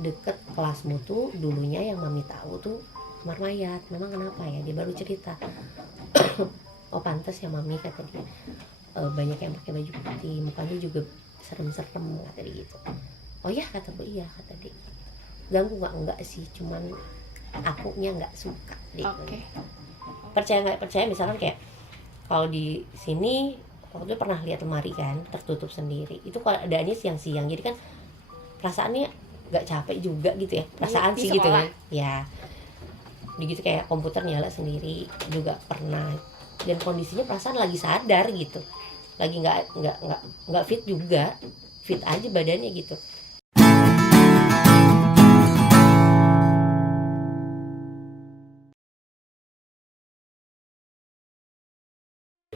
deket kelasmu tuh dulunya yang mami tahu tuh kamar mayat. Memang kenapa ya, dia baru cerita. Oh pantas ya mami, kata dia, banyak yang pakai baju putih, mukanya juga serem-serem, kata dia gitu. Oh ya, kataku, iya, kata dia. Ganggu nggak? Enggak sih, cuman akunya nggak suka deh. Oke. Percaya nggak percaya, misalkan kayak kalau di sini waktu itu pernah lihat lemari kan tertutup sendiri, itu kalau adanya siang-siang, jadi kan perasaannya nggak capek juga gitu ya, perasaan Di sih gitu sekolah. kan ya. Begitu kayak komputer nyala sendiri juga pernah, dan kondisinya perasaan lagi sadar gitu, lagi nggak fit juga, fit aja badannya gitu.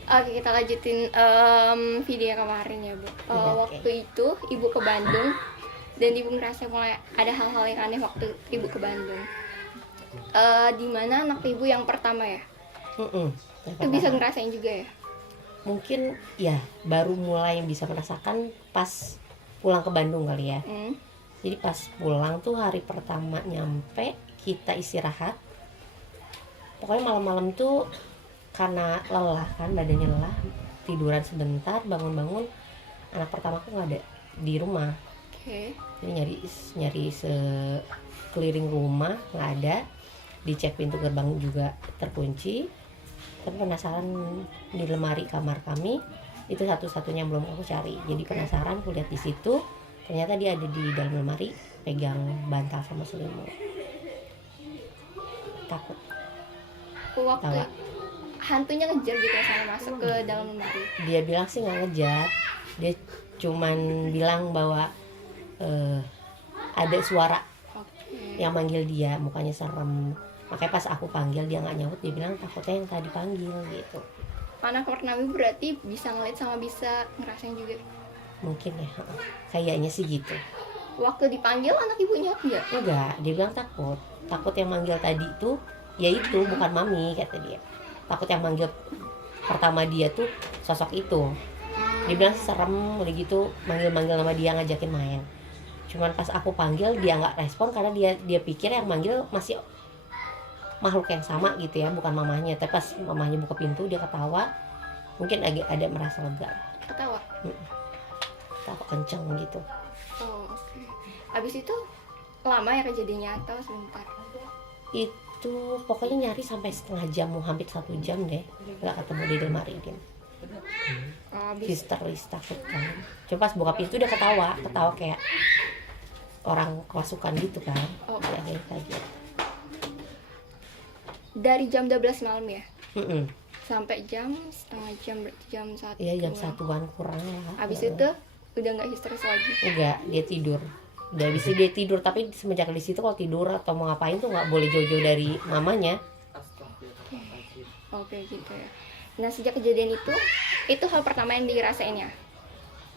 Oke, kita lanjutin video yang kemarin ya, Bu. Iya, oke. Waktu itu Ibu ke Bandung dan Ibu ngerasa mulai ada hal-hal yang aneh waktu Ibu ke Bandung. Di mana anak Ibu yang pertama ya? Itu bisa ngerasain juga ya? Mungkin ya baru mulai yang bisa merasakan pas pulang ke Bandung kali ya. Jadi pas pulang tuh hari pertama nyampe, kita istirahat. Pokoknya malam-malam tuh karena lelah kan, badannya lelah, tiduran sebentar, bangun-bangun anak pertama aku nggak ada di rumah. Oke. Jadi nyari sekeliling rumah nggak ada, dicek pintu gerbang juga terkunci. Tapi penasaran, di lemari kamar kami itu satu-satunya belum aku cari. Jadi penasaran, aku lihat di situ, ternyata dia ada di dalam lemari pegang bantal sama selimut. Takut. Waktu Tawa. hantunya ngejar gitu ya, sama masuk ke dalam lemari. Dia bilang sih nggak ngejar, dia cuman bilang bahwa ada suara yang manggil dia, mukanya serem. Makanya pas aku panggil dia nggak nyaut, dia bilang takutnya yang tadi panggil gitu. Anak pertama Ibu berarti bisa ngeliat sama bisa ngerasain juga. Mungkin ya, kayaknya sih gitu. Waktu dipanggil anak Ibu nyaut nggak? Enggak, dia bilang takut yang manggil tadi tuh ya itu bukan mami, kata dia. Takut yang manggil pertama dia tuh sosok itu. Dia bilang serem, udah gitu manggil nama dia, ngajakin main. Cuman pas aku panggil dia nggak respon, karena dia pikir yang manggil masih makhluk yang sama gitu ya, bukan mamanya. Tapi pas mamanya buka pintu dia ketawa, mungkin agak ada merasa lega. Ketawa? Ketawa kenceng gitu. Oh, oke. Abis itu lama ya kejadiannya atau sebentar? Itu pokoknya nyari sampai setengah jam, mau hampir 1 jam deh nggak ketemu di lemari dia. Histeris, takut kan. Coba pas buka pintu dia ketawa kayak orang kerasukan gitu kan. Kayak kaget. Dari jam 12 malam ya? Mm-mm. Sampai setengah jam, berarti jam 1. Iya, jam 1-an kurang lah. Abis itu udah nggak histeris lagi? Enggak, dia tidur. Udah habis dia tidur, tapi semenjak di situ kalau tidur atau mau ngapain tuh nggak boleh jauh-jauh dari mamanya. Oke, gitu ya. Nah, sejak kejadian itu hal pertama yang dirasain ya?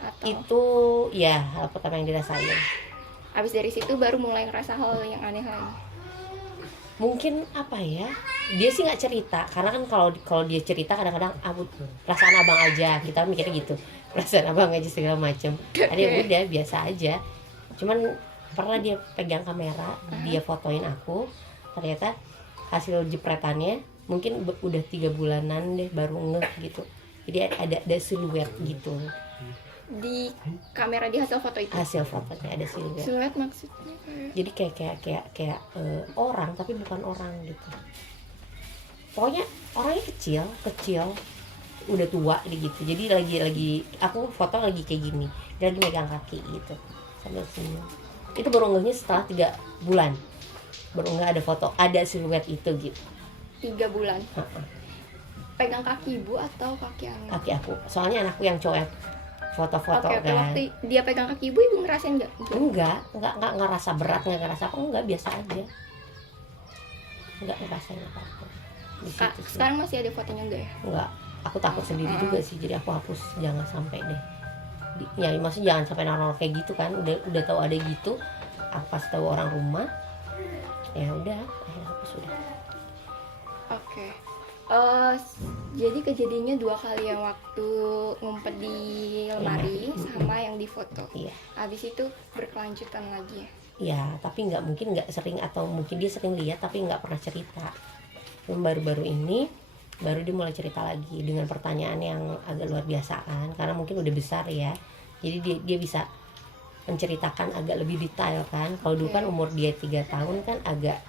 Atau Itu ya hal pertama yang dirasain. abis dari situ baru mulai ngerasa hal yang aneh lagi? Mungkin apa ya, dia sih nggak cerita, karena kan kalau dia cerita kadang-kadang perasaan abang aja, kita mikirnya gitu, perasaan abang aja segala macem. Ada udah biasa aja. Cuman pernah dia pegang kamera, dia fotoin aku, ternyata hasil jepretannya mungkin udah 3 bulanan deh baru ngeh gitu. Jadi ada siluet gitu. Di kamera, di hasil foto itu? Hasil fotonya ada siluet. Siluet maksudnya kayak? Jadi kayak orang tapi bukan orang gitu. Pokoknya orangnya kecil, udah tua gitu. Jadi lagi aku foto lagi kayak gini, dia lagi megang kaki gitu sambil senyum. Itu baru ngehnya setelah 3 bulan, baru nggak ada foto, ada siluet itu gitu. 3 bulan? Pegang kaki Ibu atau kaki anak? Kaki aku, soalnya anakku yang cowok foto-foto kan. Waktu dia pegang kaki Ibu ngerasain nggak? Enggak ngerasa berat, nggak ngerasa apa, enggak, biasa aja, enggak ngerasain apa-apa. Sekarang masih ada fotonya enggak ya? Enggak, aku takut sendiri juga sih, jadi aku hapus, jangan sampai deh. Ya maksudnya jangan sampai normal kayak gitu kan, udah tahu ada gitu, aku pas tahu orang rumah, ya udah, akhirnya hapus udah. Oke. Jadi kejadiannya 2 kali yang waktu ngumpet di lemari sama yang di foto. Iya. Habis itu berkelanjutan lagi ya? ya tapi nggak sering, atau mungkin dia sering lihat tapi nggak pernah cerita. Baru-baru ini baru dia mulai cerita lagi dengan pertanyaan yang agak luar biasa kan, karena mungkin udah besar ya, jadi dia bisa menceritakan agak lebih detail kan. Kalau dulu kan umur dia 3 tahun kan agak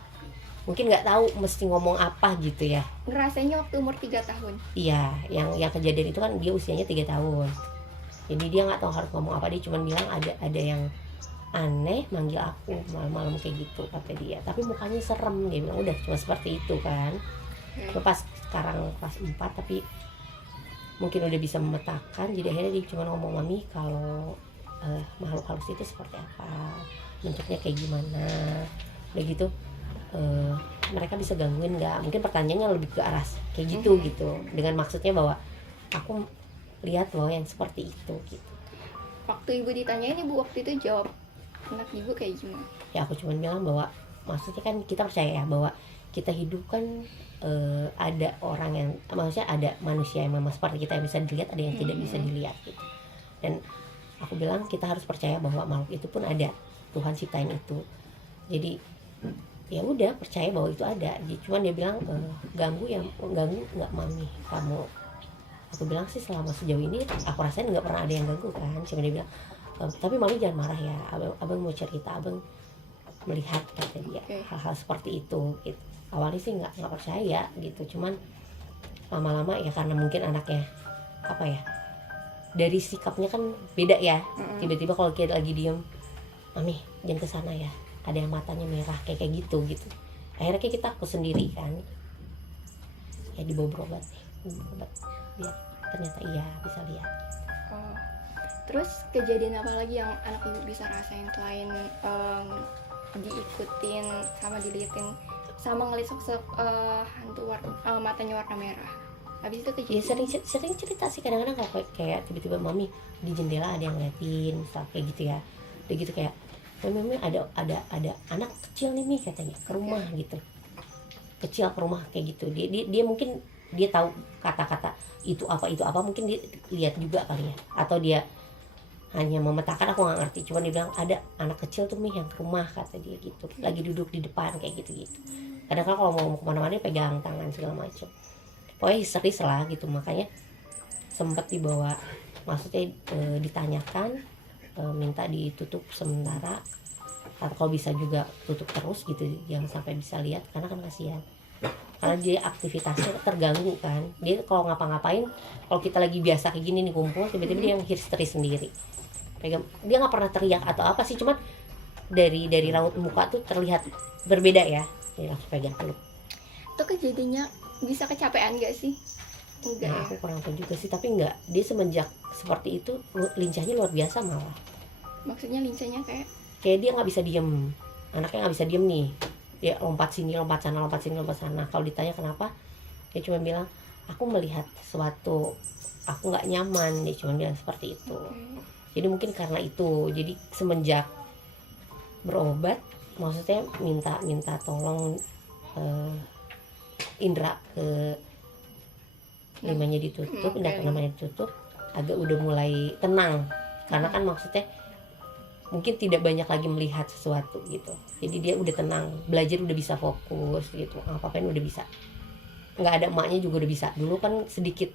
mungkin nggak tahu mesti ngomong apa gitu ya. Ngerasainnya waktu umur 3 tahun? Iya, yang kejadian itu kan dia usianya 3 tahun, jadi dia nggak tahu harus ngomong apa. Dia cuma bilang ada yang aneh manggil aku malam-malam kayak gitu kata dia, tapi mukanya serem. Dia bilang udah cuma seperti itu kan. Pas sekarang kelas 4 tapi mungkin udah bisa memetakan, jadi akhirnya dia cuma ngomong, mami kalau makhluk halus itu seperti apa, bentuknya kayak gimana, udah gitu mereka bisa gangguin nggak. Mungkin pertanyaannya lebih ke arah kayak gitu gitu, dengan maksudnya bahwa aku lihat loh yang seperti itu gitu. Waktu ibu ditanyain, ibu waktu itu jawab anak ibu kayak gimana? Ya aku cuma bilang bahwa maksudnya kan kita percaya ya bahwa kita hidup kan ada orang yang, maksudnya ada manusia yang memang seperti kita yang bisa dilihat, ada yang tidak bisa dilihat gitu. Dan aku bilang kita harus percaya bahwa makhluk itu pun ada, Tuhan ciptain itu. Jadi ya udah percaya bahwa itu ada. Jadi cuman dia bilang ganggu nggak mami kamu. Aku bilang sih selama sejauh ini aku rasain nggak pernah ada yang ganggu kan. Cuma dia bilang tapi mami jangan marah ya, abang mau cerita, abang melihat kata dia hal-hal seperti itu gitu. Awalnya sih nggak percaya gitu, cuman lama-lama ya karena mungkin anaknya apa ya, dari sikapnya kan beda ya. Tiba-tiba kalau kita lagi diem, mami jangan kesana ya, ada yang matanya merah kayak gitu. Akhirnya kayak kita takut sendiri kan, ya dibawa berobat biar ternyata iya bisa lihat. Terus kejadian apa lagi yang anak ibu bisa rasain selain diikutin sama dilihatin sama ngeliat sosok hantu matanya warna merah? Habis itu kejadian Ya sering cerita sih kadang-kadang kalau kayak tiba-tiba mami di jendela ada yang ngeliatin kayak gitu ya. Udah gitu kayak mami ada anak kecil nih Mi katanya ke rumah gitu. Kecil ke rumah kayak gitu. Dia mungkin dia tahu kata-kata itu apa mungkin dia lihat juga kali ya, atau dia hanya memetakan, aku nggak ngerti. Cuman dia bilang ada anak kecil tuh Mi yang ke rumah kata dia gitu, lagi duduk di depan kayak gitu. Kadang kalau mau kemana-mana dia pegang tangan segala macam, pokoknya histeris lah gitu. Makanya sempat dibawa, maksudnya ditanyakan, minta ditutup sementara, atau kalau bisa juga tutup terus gitu, jangan sampai bisa lihat karena kan kasihan. Karena dia aktivitasnya terganggu kan. Dia kalau ngapa-ngapain, kalau kita lagi biasa kayak gini nih kumpul, tiba-tiba dia yang histeris sendiri. Dia nggak pernah teriak atau apa sih, cuman dari raut muka tuh terlihat berbeda ya. Dia langsung pegang peluk. Itu kejadiannya bisa kecapean gak sih? Enggak Nah, ya? aku kurang tahu juga sih, tapi enggak. Dia semenjak seperti itu lincahnya luar biasa malah. Maksudnya lincahnya Kayak dia nggak bisa diem. Anaknya nggak bisa diem nih. Dia lompat sini, lompat sana, lompat sini, lompat sana. Kalau ditanya kenapa, dia cuma bilang, aku melihat sesuatu, aku nggak nyaman. Dia cuma bilang seperti itu. Jadi mungkin karena itu, jadi semenjak berobat, maksudnya minta tolong indra ke limanya ditutup, namanya ditutup, agak udah mulai tenang. Karena kan maksudnya mungkin tidak banyak lagi melihat sesuatu gitu, jadi dia udah tenang, belajar udah bisa fokus gitu, apa-apain udah bisa, nggak ada emaknya juga udah bisa. Dulu kan sedikit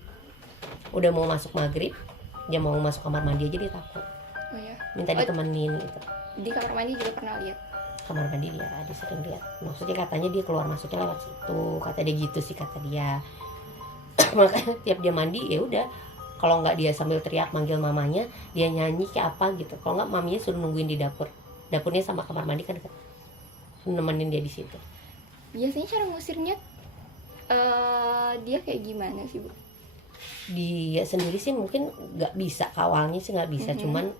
udah mau masuk maghrib, dia mau masuk kamar mandi aja dia takut, minta ditemenin gitu. Di kamar mandi juga pernah lihat? Kamar mandi dia sering lihat, maksudnya katanya dia keluar masuknya lewat situ, kata dia gitu sih kata dia. Makanya tiap dia mandi ya udah, kalau nggak dia sambil teriak manggil mamanya, dia nyanyi kayak apa gitu. Kalau nggak maminya suruh nungguin di dapurnya sama kamar mandi kan dekat, nemenin dia di situ. Biasanya cara ngusirnya dia kayak gimana sih Bu? Dia sendiri sih mungkin nggak bisa, awalnya sih nggak bisa. Cuman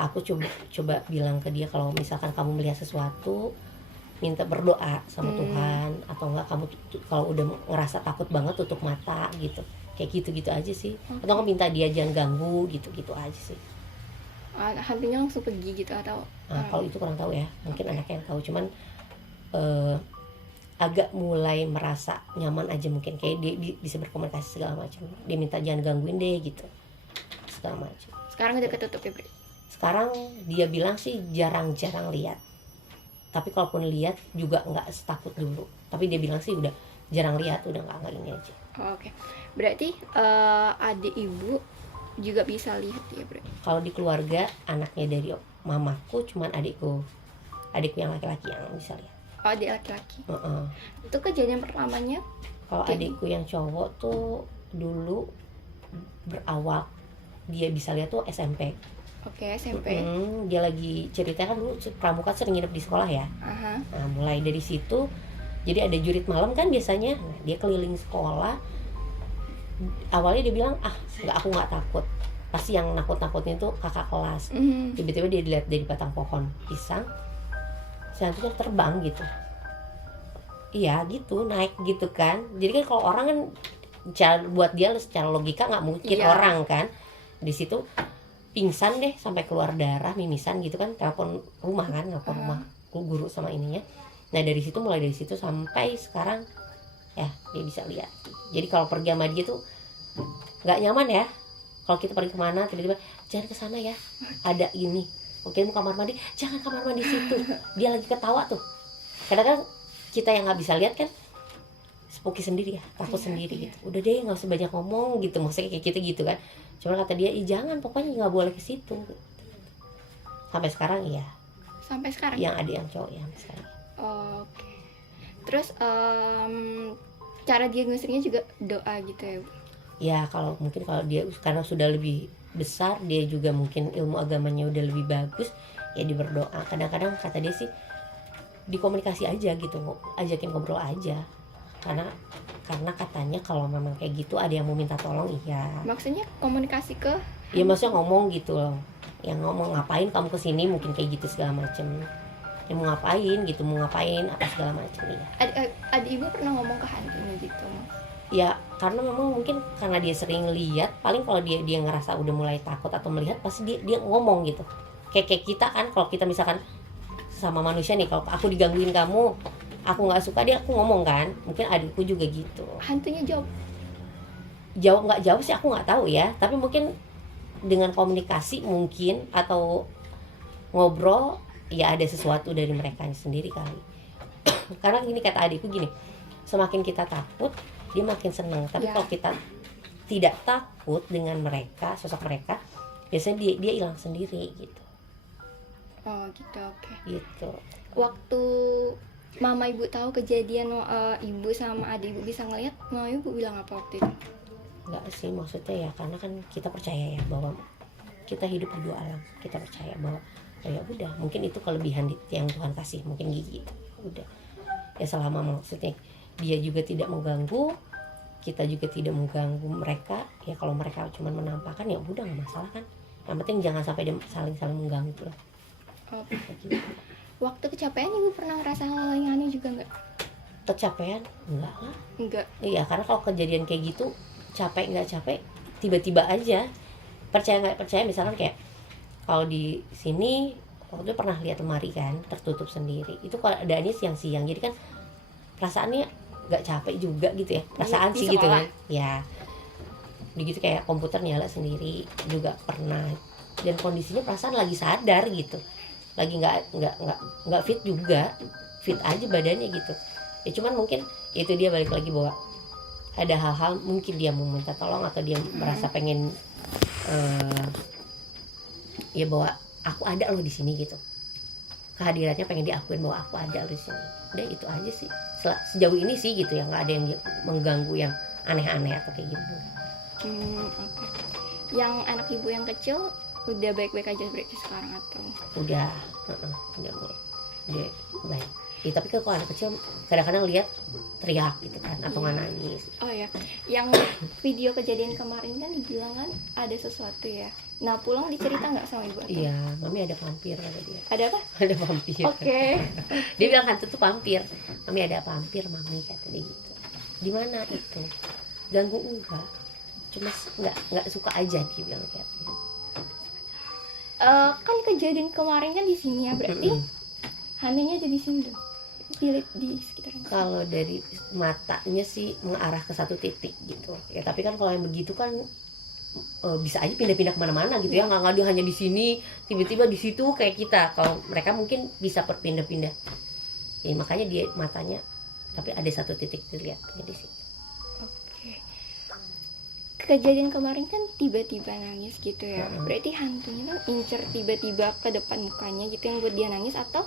aku coba bilang ke dia, kalau misalkan kamu melihat sesuatu, minta berdoa sama Tuhan, atau enggak kamu kalau udah ngerasa takut banget tutup mata gitu, kayak gitu aja sih. Atau kamu minta dia jangan ganggu gitu aja sih. Hantunya langsung pergi gitu atau? Kalau itu kurang tahu ya, mungkin anaknya yang tahu. Cuman agak mulai merasa nyaman aja, mungkin kayak dia bisa berkomunikasi segala macam. Dia minta jangan gangguin deh gitu, segala macam. Sekarang udah ketutup ya Bre? Sekarang dia bilang sih jarang-jarang lihat, tapi kalaupun lihat juga nggak setakut dulu. Tapi dia bilang sih udah jarang lihat, udah nggak ini aja. Oke. Berarti adik ibu juga bisa lihat ya, Bre? Kalau di keluarga anaknya dari mamaku cuman adikku yang laki-laki yang bisa lihat. Oh, adik laki-laki. Uh-uh. Itu kejadian pertamanya. Kalau adikku yang cowok tuh dulu berawal dia bisa lihat tuh SMP. Oke, SMP. Dia lagi cerita kan dulu pramuka sering nginep di sekolah ya. Aha. Nah, mulai dari situ jadi ada jurit malam kan biasanya. Nah, dia keliling sekolah. Awalnya dia bilang aku nggak takut. Pasti yang nakut-nakutin tuh kakak kelas. Tiba-tiba dia dilihat dari batang pohon pisang, selanjutnya terbang gitu. Iya gitu, naik gitu kan. Jadi kan kalau orang kan buat dia secara logika nggak mungkin orang kan. Di situ pingsan deh sampai keluar darah, mimisan gitu kan. Telepon rumah kan, telepon rumah guru sama ininya. Nah mulai dari situ sampai sekarang ya dia bisa lihat. Jadi kalau pergi sama dia tuh nggak nyaman ya. Kalau kita pergi kemana tiba-tiba jangan ke sana ya, ada ini. Oke mau kamar mandi, jangan kamar mandi situ. Dia lagi ketawa tuh. Kadang-kadang kita yang nggak bisa lihat kan spooky sendiri ya, takut sendiri gitu. Udah deh nggak usah banyak ngomong gitu, maksudnya kayak gitu kan. Cuma kata dia, jangan, pokoknya nggak boleh ke situ. Sampai sekarang iya. Sampai sekarang. Yang ada yang cowok yang sekarang. Oke. Terus cara diagnosisnya juga doa gitu ya, Bu? Ya kalau dia karena sudah lebih besar, dia juga mungkin ilmu agamanya udah lebih bagus, ya dia berdoa. Kadang-kadang kata dia sih dikomunikasi aja gitu, ajakin ngobrol aja. Karena katanya kalau memang kayak gitu ada yang mau minta tolong, iya. Maksudnya komunikasi ke? Ya maksudnya ngomong gitu loh. Yang ngomong ngapain kamu kesini, mungkin kayak gitu segala macem. Ya mau ngapain gitu, mau ngapain apa segala macem ya. Adik ibu pernah ngomong ke hantunya gitu? Ya karena memang mungkin karena dia sering lihat, paling kalau dia ngerasa udah mulai takut atau melihat pasti dia ngomong gitu. Kayak kita kan, kalau kita misalkan sama manusia nih, kalau aku digangguin kamu, aku nggak suka, aku ngomong kan. Mungkin adikku juga gitu. Hantunya nggak jawab sih, aku nggak tahu ya. Tapi mungkin dengan komunikasi mungkin atau ngobrol ya ada sesuatu dari mereka sendiri kali. Karena gini kata adikku gini, semakin kita takut dia makin senang. Tapi kalau kita tidak takut dengan mereka, sosok mereka, biasanya dia hilang sendiri gitu. Oh gitu, oke. Gitu. Waktu mama ibu tahu kejadian ibu sama adik ibu bisa ngelihat, mama ibu bilang apa waktu itu? Enggak sih, maksudnya ya karena kan kita percaya ya bahwa kita hidup di dua alam. Kita percaya bahwa ya udah, mungkin itu kelebihan yang Tuhan kasih, mungkin gitu. Udah. Ya selama maksudnya dia juga tidak mengganggu, kita juga tidak mengganggu mereka. Ya kalau mereka cuma menampakkan ya udah nggak masalah kan. Yang penting jangan sampai saling mengganggu lah. Gitu. Waktu kecapean ibu pernah ngerasa hal yang aneh juga nggak? Kecapean? Enggak lah. Enggak. Iya karena kalau kejadian kayak gitu capek nggak capek tiba-tiba aja. Percaya nggak percaya, misalkan kayak kalau di sini waktu itu pernah lihat lemari kan tertutup sendiri. Itu kalau keadaannya siang-siang, jadi kan perasaannya nggak capek juga gitu ya, perasaan sih gitu kan ya. Begitu kayak komputer nyala sendiri juga pernah, dan kondisinya perasaan lagi sadar gitu, lagi nggak fit juga, fit aja badannya gitu ya. Cuman mungkin itu dia balik lagi bahwa ada hal-hal mungkin dia mau minta tolong atau dia merasa pengen ya bahwa aku ada loh di sini gitu, kehadirannya pengen diakuin bahwa aku ada loh di sini. Udah itu aja sih sejauh ini sih gitu ya, nggak ada yang mengganggu yang aneh-aneh atau kayak gitu. Okay. Yang anak ibu yang kecil udah baik-baik aja berarti sekarang atau? Udah baik. Ya, tapi kalau anak kecil kadang-kadang lihat teriak gitu kan atau nggak nangis. Oh ya, yang video kejadian kemarin kan dibilang kan ada sesuatu ya. Nah pulang dicerita nggak sama ibu? Iya, mami ada vampir kata dia. Ada apa? Ada vampir. Oke. Dia bilang hantu tuh vampir. Mami ada vampir, mami kata dia gitu. Di mana itu? Ganggu enggak? Cuma nggak suka aja dia bilang kayak. Kan kejadian kemarin kan di sini ya, berarti hantunya ada di sini dong. Di sekitar. Kalau dari matanya sih mengarah ke satu titik gitu ya, tapi kan kalau yang begitu kan bisa aja pindah-pindah kemana-mana gitu ya, nggak ngadu hanya di sini tiba-tiba di situ kayak kita. Kalau mereka mungkin bisa berpindah-pindah ya, makanya dia matanya, tapi ada satu titik dilihatnya di situ. Oke. Kejadian kemarin kan tiba-tiba nangis gitu ya. Berarti hantunya kan incer tiba-tiba ke depan mukanya gitu yang buat dia nangis, atau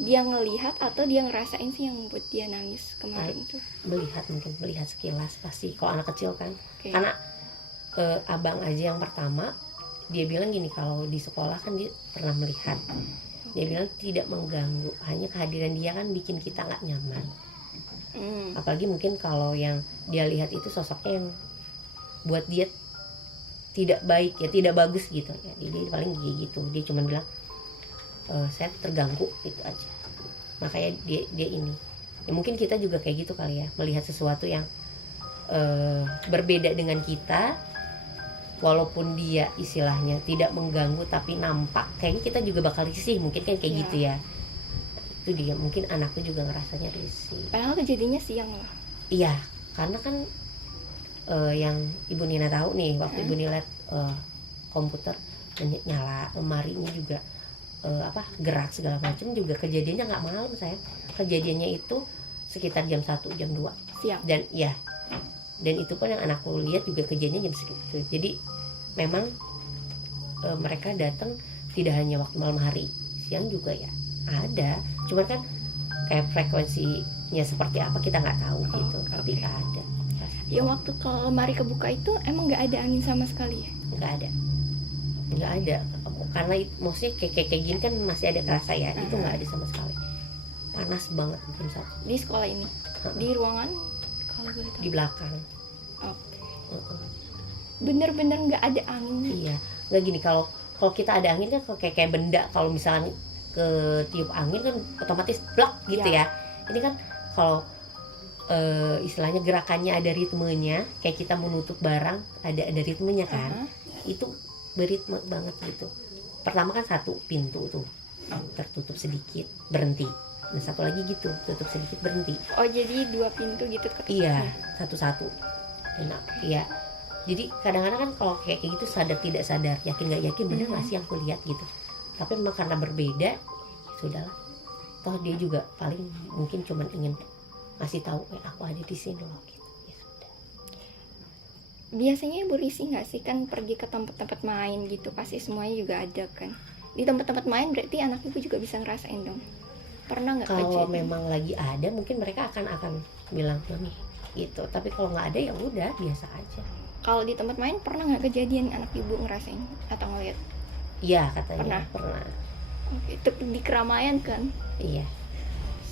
dia ngelihat atau dia ngerasain sih yang buat dia nangis kemarin tuh? Melihat sekilas pasti kalau anak kecil kan. Okay. Karena abang aja yang pertama dia bilang gini, kalau di sekolah kan dia pernah melihat, dia bilang tidak mengganggu, hanya kehadiran dia kan bikin kita nggak nyaman. Apalagi mungkin kalau yang dia lihat itu sosoknya yang buat dia tidak baik ya, tidak bagus gitu ya, jadi paling gitu. Dia cuma bilang saya terganggu gitu aja, makanya dia ini ya, mungkin kita juga kayak gitu kali ya, melihat sesuatu yang berbeda dengan kita, walaupun dia istilahnya tidak mengganggu tapi nampak, kayaknya kita juga bakal risih mungkin kan kayak gitu ya. Itu dia, mungkin anakku juga ngerasanya risih, padahal kejadiannya siang loh. iya, karena kan yang Ibu Nina tahu nih, waktu Ibu Nina lihat komputer nyala, lemarinya juga gerak segala macam, juga kejadiannya nggak malam saya, kejadiannya itu sekitar jam 1 jam 2 siang. Dan itu pun yang anakku lihat juga kejadiannya jam segitu. Jadi memang mereka datang tidak hanya waktu malam hari, siang juga ya ada, cuman kan kayak frekuensinya seperti apa kita nggak tahu gitu. Tapi ada yang waktu kalau lemari kebuka itu emang nggak ada angin sama sekali ya? Nggak ada, karena maksudnya kayak gini kan masih ada kerasa ya. Itu nggak ada sama sekali, panas banget jam 1 di sekolah ini. Di ruangan kalau boleh tahu? Di belakang. Bener-bener nggak ada angin. Iya, nggak gini, kalau kita ada angin kan kayak benda, kalau misalnya ketiup angin kan otomatis blak gitu ya. Ini kan kalau istilahnya gerakannya ada ritmenya, kayak kita menutup barang ada ritmenya kan. Itu beritme banget gitu. Pertama kan satu pintu tuh tertutup sedikit berhenti, dan satu lagi gitu tutup sedikit berhenti. Oh, jadi 2 pintu gitu ketutup? Iya, satu-satu. Enak ya. Jadi kadang-kadang kan kalau kayak gitu sadar tidak sadar, yakin nggak yakin, bener nggak sih yang aku lihat gitu. Tapi memang karena berbeda, sudahlah. Toh dia juga paling mungkin cuman ingin ngasih tahu, aku ada di sini loh gitu. Ya sudah. Biasanya Ibu risih nggak sih kan pergi ke tempat-tempat main gitu, pasti semuanya juga ada kan. Di tempat-tempat main berarti anak Ibu juga bisa ngerasain dong. Pernah nggak kalau kejadian? memang lagi ada, mungkin mereka akan bilang mami gitu. Tapi kalau nggak ada ya udah biasa aja. Kalau di tempat main pernah nggak kejadian anak Ibu ngerasain atau ngeliat? Iya, katanya pernah. Itu di keramaian kan? Iya.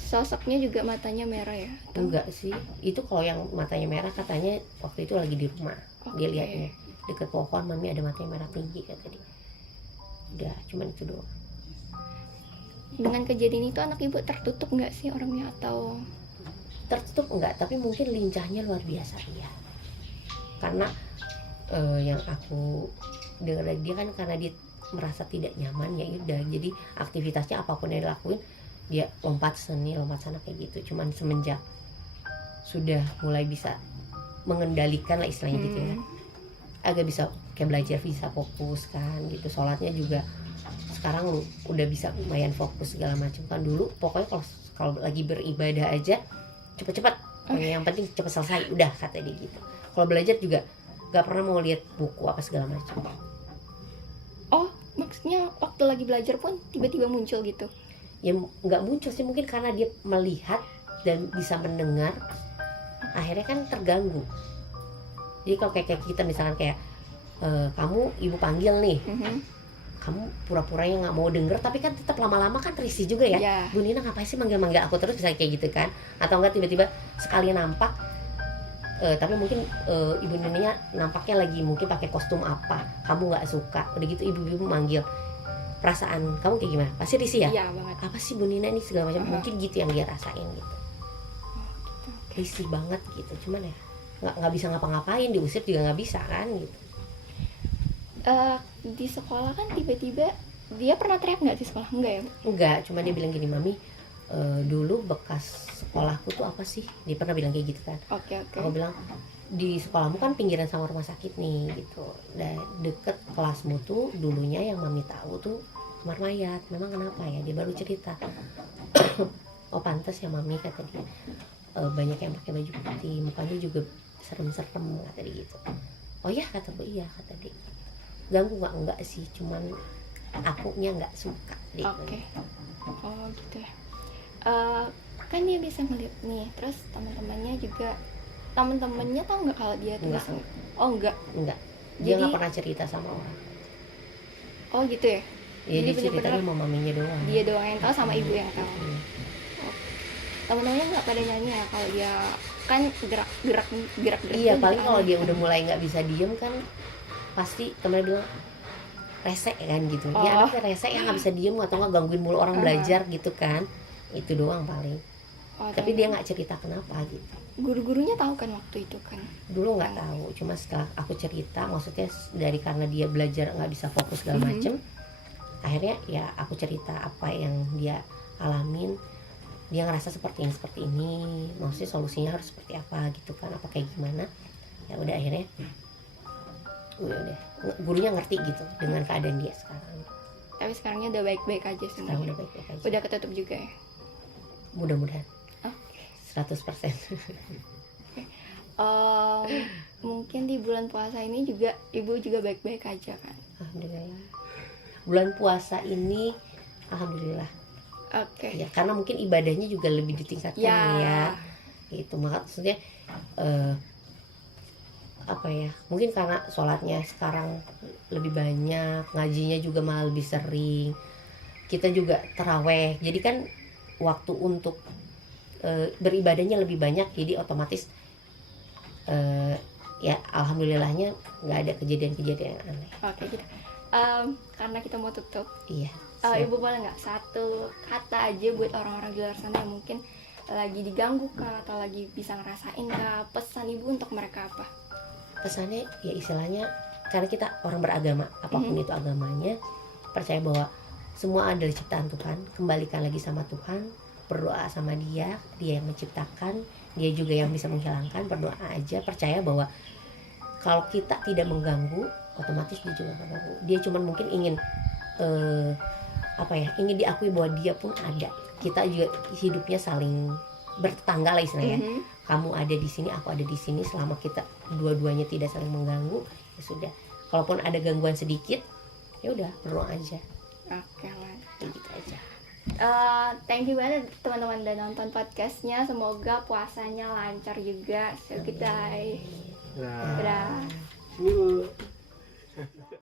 Sosoknya juga matanya merah ya? Atau? Enggak sih, itu kalau yang matanya merah katanya waktu itu lagi di rumah. Dia lihatnya deket pohon, mami ada matanya merah tinggi kata dia. Udah, cuman itu doang. Dengan kejadian itu anak Ibu tertutup nggak sih orangnya atau? Tertutup enggak, tapi mungkin lincahnya luar biasa dia. Karena yang aku dengar dari dia kan, karena dia merasa tidak nyaman ya udah, jadi aktivitasnya apapun yang dilakuin dia lompat sini lompat sana kayak gitu. Cuman semenjak sudah mulai bisa mengendalikan lah istilahnya gitu ya, agak bisa kayak belajar, bisa fokus kan gitu. Sholatnya juga sekarang udah bisa lumayan fokus segala macam kan. Dulu pokoknya kalau lagi beribadah aja cepet-cepet, yang penting cepet selesai udah kata dia gitu. Kalau belajar juga gak pernah mau lihat buku apa segala macam. Oh, maksudnya waktu lagi belajar pun tiba-tiba muncul gitu? Ya nggak muncul sih, mungkin karena dia melihat dan bisa mendengar, akhirnya kan terganggu. Jadi kalau kayak kita misalkan kayak kamu ibu panggil nih, kamu pura-puranya nggak mau denger, tapi kan tetap lama-lama kan risih juga ya. Bu Nina ngapain sih manggil-manggil aku terus, bisa kayak gitu kan. Atau enggak tiba-tiba sekali nampak, tapi mungkin ibu Nina nampaknya lagi mungkin pakai kostum apa, kamu nggak suka, udah gitu ibu-ibu manggil, perasaan kamu kayak gimana? Pasti risih ya? Iya banget. Apa sih Bu Nina ini segala macam, mungkin gitu yang dia rasain gitu. Risih banget gitu, cuman ya nggak bisa ngapa-ngapain, diusir juga nggak bisa kan gitu. Di sekolah kan tiba-tiba dia pernah teriak nggak di sekolah? Enggak ya? Enggak, cuma dia bilang gini, mami dulu bekas sekolahku tuh apa sih, dia pernah bilang kayak gitu kan. Oke. Aku bilang di sekolahmu kan pinggiran sama rumah sakit nih gitu, dan deket kelasmu tuh dulunya yang mami tahu tuh kamar mayat. Memang kenapa ya, dia baru cerita. Oh pantas ya mami, kata dia, banyak yang pakai baju putih, mukanya juga serem-serem, kata dia gitu. Oh ya, kataku, iya, kata dia. Ganggu nggak? Enggak sih, cuman akunya nggak suka. Oke. Oh gitu ya. Kan dia bisa ngeliat nih, terus teman-temannya tahu nggak kalau dia tuh Enggak. bisa? Oh enggak. Dia nggak Jadi- pernah cerita sama orang. Oh gitu ya. Ya Jadi dia ceritanya bener-bener sama maminya doang. dia doang yang tahu sama ibu yang tahu. Iya. Teman-temannya nggak pada nyanyi ya kalau dia kan gerak. Iya, paling kalau dia udah mulai nggak bisa diem kan pasti temennya bilang rese kan gitu. Dia Oh. anaknya rese yang nggak bisa diem atau nggak gangguin mulu orang belajar gitu kan. Itu doang paling. Oh, Tapi dia nggak cerita kenapa gitu. guru-gurunya tahu kan waktu itu kan. Dulu nggak tahu, cuma setelah aku cerita, maksudnya dari karena dia belajar nggak bisa fokus segala macem, akhirnya ya aku cerita apa yang dia alamin. Dia ngerasa seperti ini, maksudnya solusinya harus seperti apa gitu kan, apa kayak gimana. Ya udah akhirnya udah gurunya ngerti gitu dengan keadaan dia sekarang. Tapi sekarangnya udah baik-baik aja Sekarang semuanya. udah baik-baik aja. Udah ketutup juga ya. Mudah-mudahan Oke. 100%. Mungkin di bulan puasa ini juga ibu juga baik-baik aja kan. Alhamdulillah. Bulan puasa ini alhamdulillah. Oke. Ya karena mungkin ibadahnya juga lebih ditingkatkan ya. Gitu, maksudnya apa ya, mungkin karena sholatnya sekarang lebih banyak, ngajinya juga malah lebih sering, kita juga taraweh, jadi kan waktu untuk beribadahnya lebih banyak, jadi otomatis ya alhamdulillahnya nggak ada kejadian-kejadian yang aneh. Oke gitu. Karena kita mau tutup, Iya, ibu boleh nggak satu kata aja buat orang-orang di luar sana yang mungkin lagi diganggu kah atau lagi bisa ngerasain kah, pesan ibu untuk mereka apa? pesannya ya istilahnya, karena kita orang beragama, apapun itu agamanya, percaya bahwa semua adalah ciptaan Tuhan, kembalikan lagi sama Tuhan, berdoa sama dia yang menciptakan, dia juga yang bisa menghilangkan, berdoa aja, percaya bahwa kalau kita tidak mengganggu, otomatis dia juga mengganggu. Dia cuma mungkin ingin ingin diakui bahwa dia pun ada. Kita juga hidupnya saling bertetangga lah istilahnya. Kamu ada di sini, aku ada di sini, selama kita dua-duanya tidak saling mengganggu, ya sudah. Kalaupun ada gangguan sedikit, ya udah berdoa aja. Oke lah. Gitu aja. Thank you banget teman-teman udah nonton podcastnya. Semoga puasanya lancar juga. So kita Nah, dadah. ini